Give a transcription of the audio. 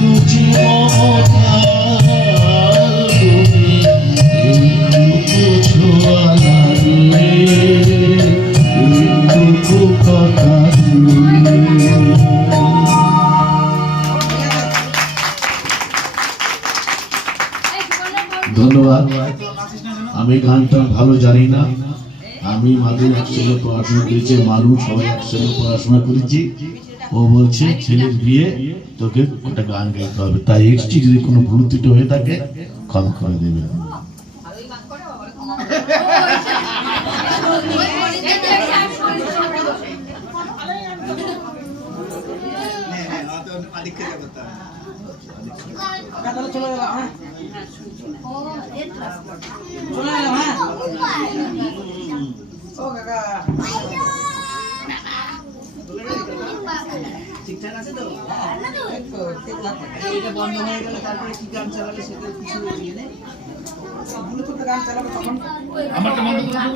রুচি মমতার তুমি ছোঁয়া লাগে কথা ধন্যবাদ। আমি গানটা ভালো জানি না, আমি মাদের একসঙ্গে পড়াশোনা করেছি, মানুষ সবাই একসঙ্গে পড়াশোনা করেছি। ও বলছে ছেলের বিয়ে তোকে একটা গান গাইতে হবে, তাই এসছি, যদি কোনো ভুল ত্রুটি হয়ে থাকে ক্ষমা করে দেবে। ঠিকঠাক আছে তো? এটা বন্ধ হয়ে গেলে তারপরে কি গান চালাবে সেটা কিছু নেই। ব্লুটুথে গান চালাবে তখন আমারটা বন্ধ করে দাও।